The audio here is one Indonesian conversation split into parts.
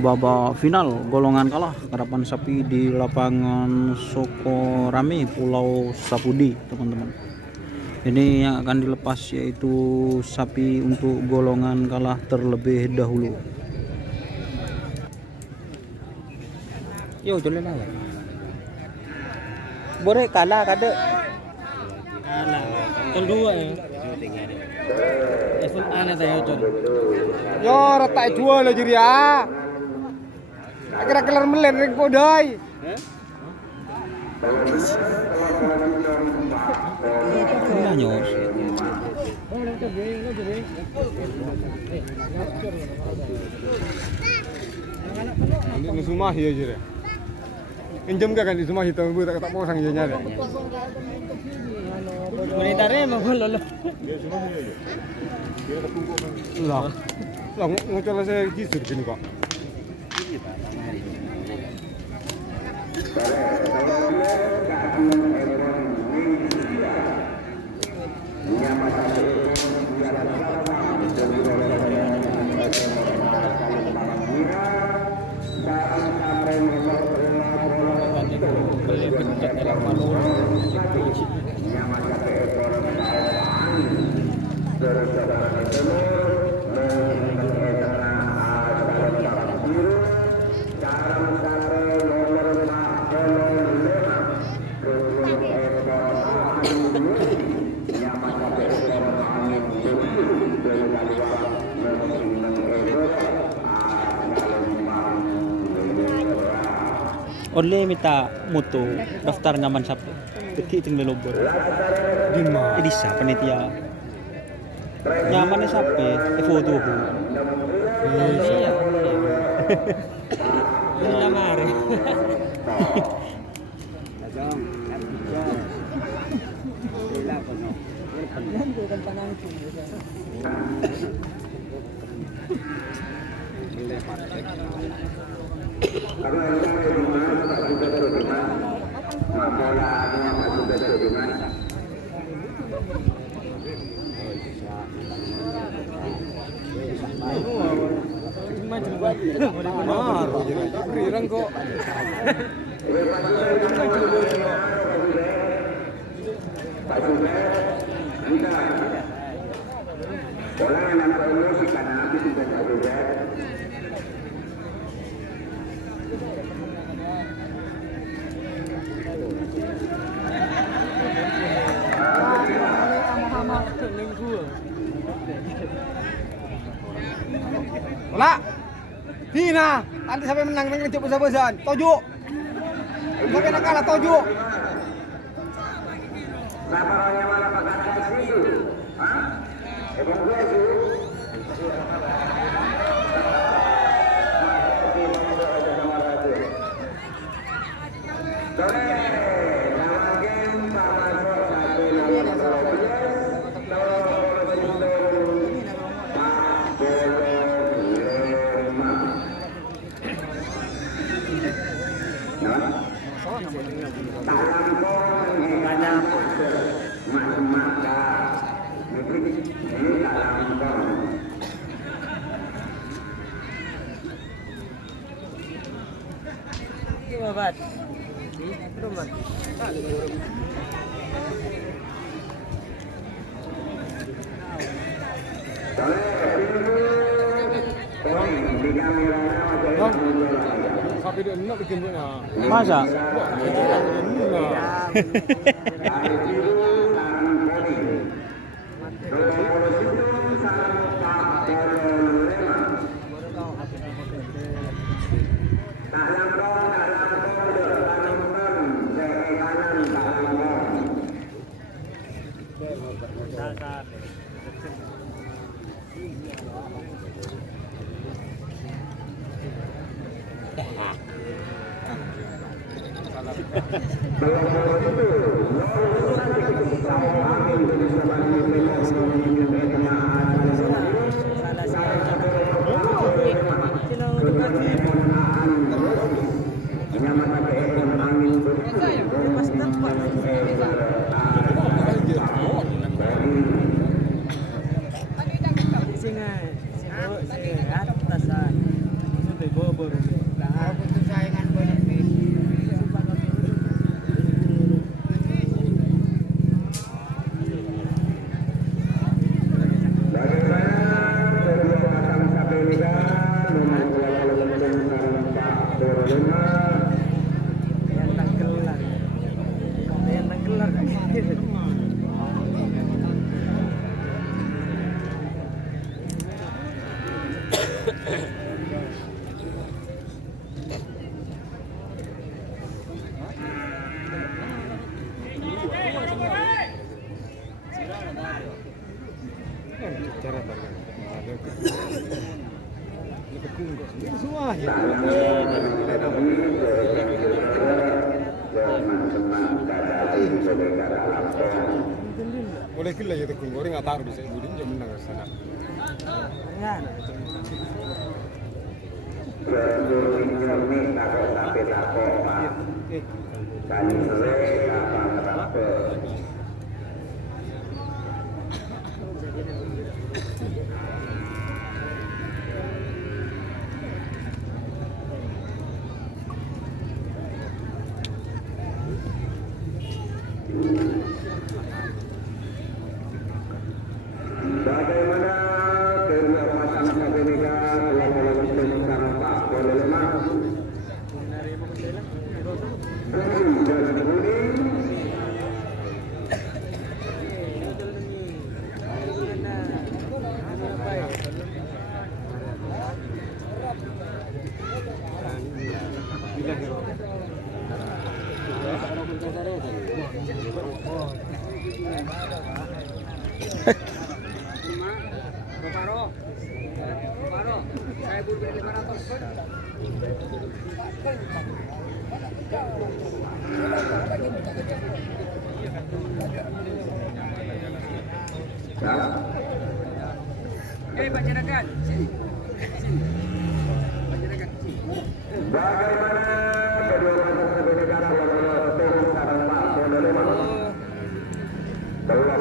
Babak final golongan kalah Karapan Sapi di lapangan Sokorame Pulau Sapudi, teman-teman. Ini yang akan dilepas yaitu sapi untuk golongan kalah terlebih dahulu. Yo jalan aja. Boleh kalah kada. Kalah. Kedua ya. Level A tayo John. Yo retak dua lah jadi ya. Akhirnya kelar melen ring podai. Nah nyos. Ini semua ya jadi. Injam kan di semua hitam bu tak pasang je nyari. Menitare mau lolo. Lah. Lah ngocol saya kisir gini kok. Oleh minta moto daftar ngaman sapi. Kecil tinggal lobor. Di mana? Edisa panitia. Nyamannya sapi, foto bu. Iya. Lamar. Rirang kok. Ola. Hina, nanti sampai menang dengan cepat besar-besaran. Tojo. Sampai nak kalah tojo. Babat. Sapi dia nak bikin dia nak. Masa? Cara target. Ini semua ya. Boleh kila ya tekung goreng nggak taruh bisa ibu dia menang ke sana. Bagaimana kedua pasangan KPBK telah memutuskan Pak Polema dan kuning Saya beli 500. Pak Jerakan, sini. Pak Jerakan, sini. bagaimana kedua pasangan KPBK telah memutuskan Pak Polema telah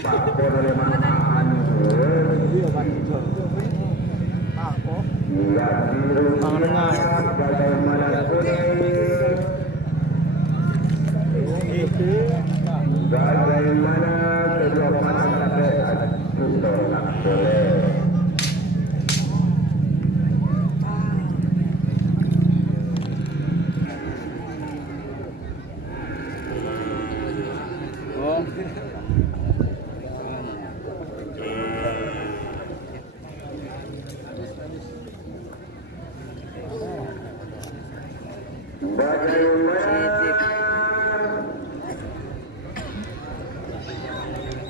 Pak Polema bagaimana kedua pasangan KPBK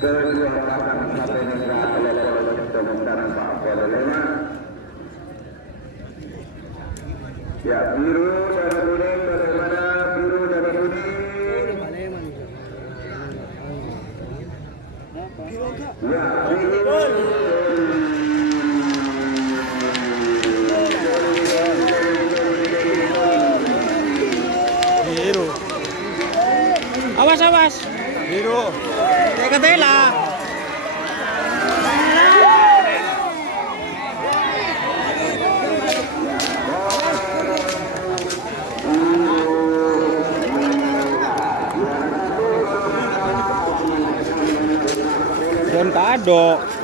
kedua pasangan KPBK lolos pemutaran Pak Polema. Ya, biru dan kuning bagaimana? Biru dan kuning. Ya, Biru. Awas awas. Biru. Teka tela. Don kado.